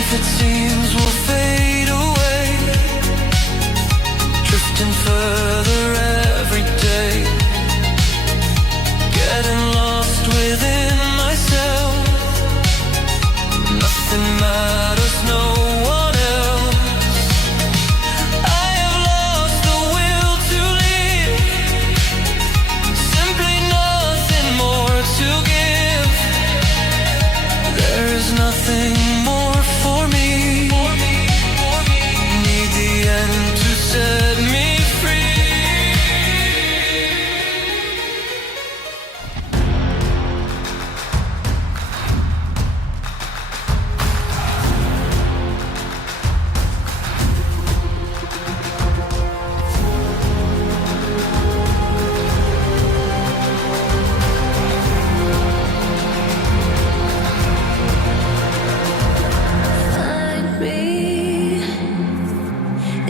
Life it seems will fade away, drifting further every day, getting lost within myself. Nothing matters, no one else. I have lost the will to live, simply nothing more to give. There is nothing more for me. Need the end to set me free. Find me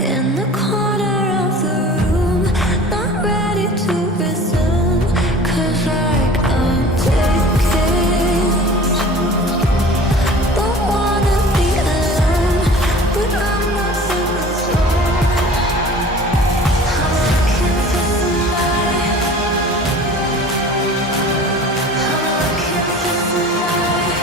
in the corner of the room, not ready to resume, 'cause like I'm taking, don't wanna be alone, but I'm not in the zone. I'm looking for somebody, I'm looking for somebody,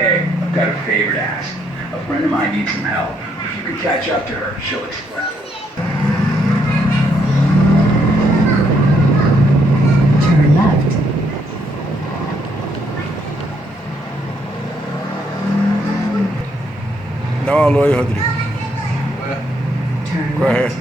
Hey, I've got a favor to ask. A friend of mine needs some help. If you could catch up to her, she'll explain. Turn left. Dá um alô aí, Rodrigo. Turn Qual é? left.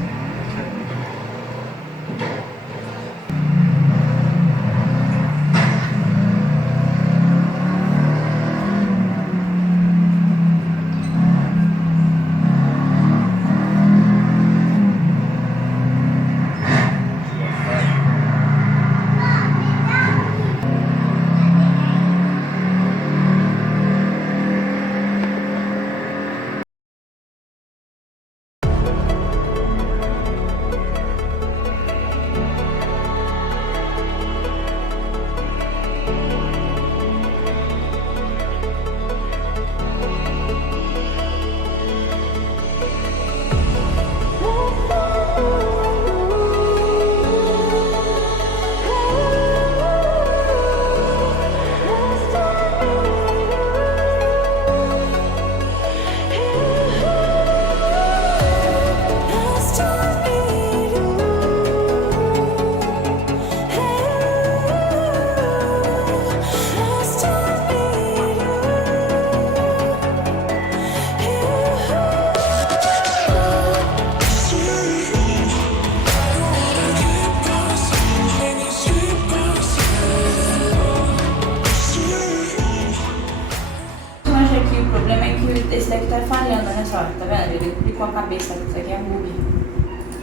Esse daqui tá falhando, olha só, tá vendo? Ele clicou a cabeça, isso aqui é bug.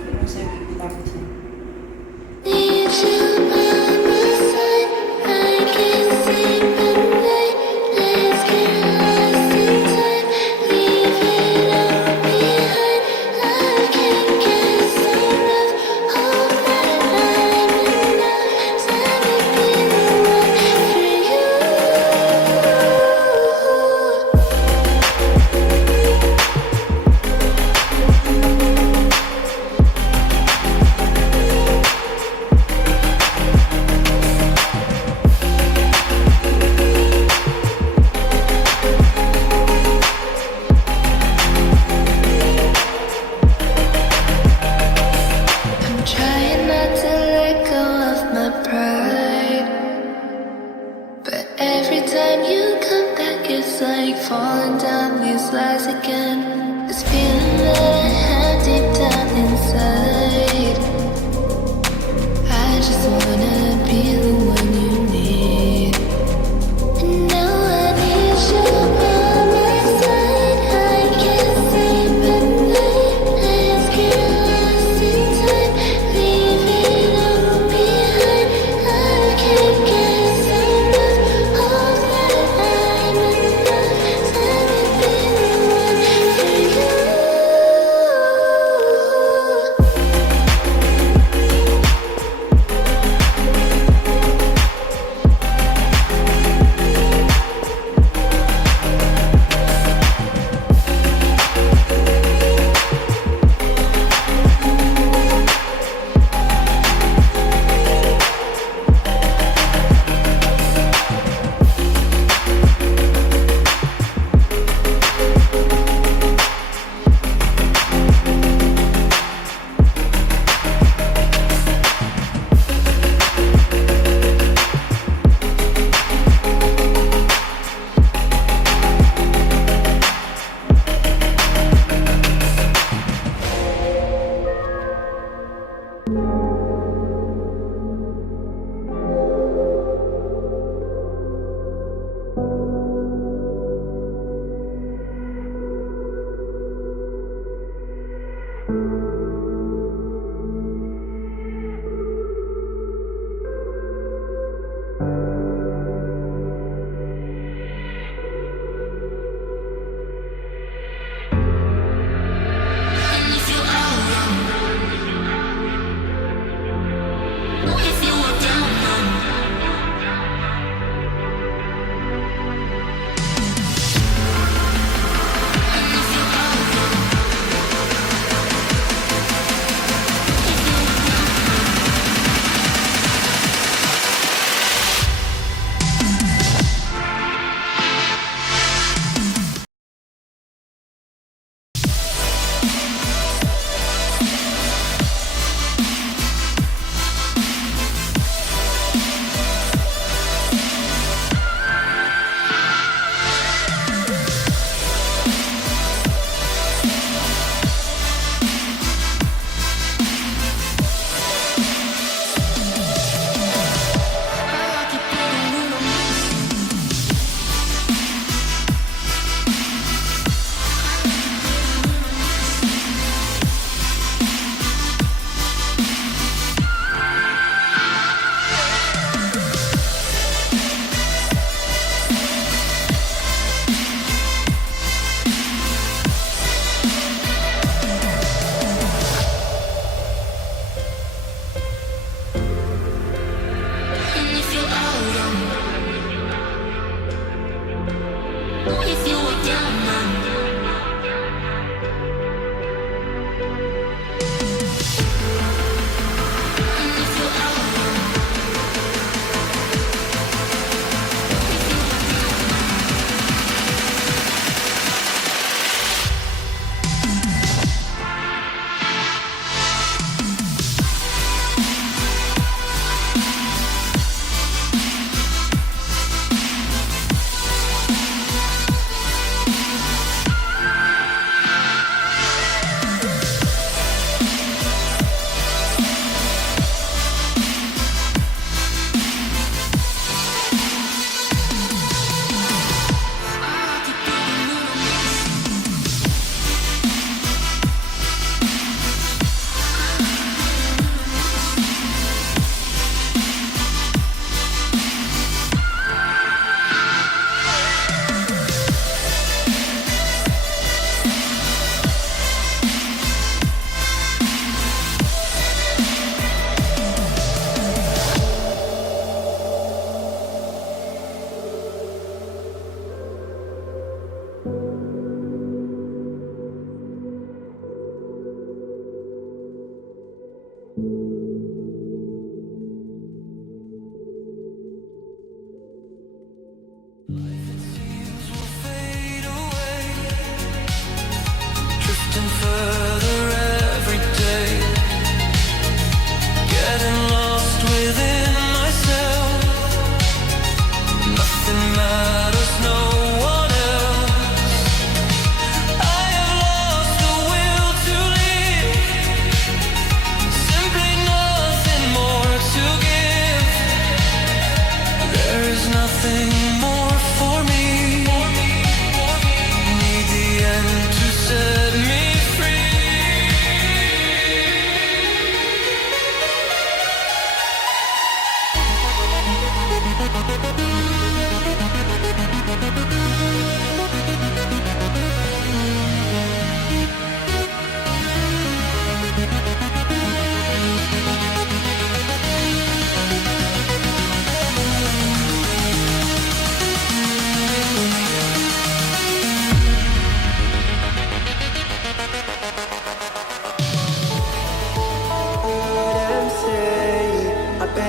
Eu não sei o que tá acontecendo. Let's get lost in time, leave it all behind.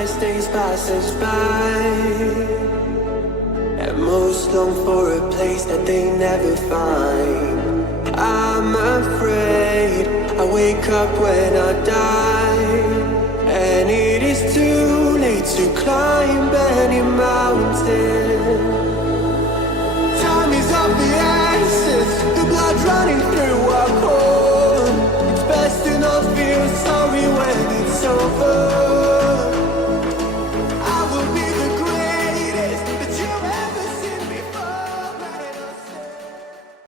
as days passes by, and most long for a place that they never find. I'm afraid I wake up when I die, and it is too late to climb any mountain.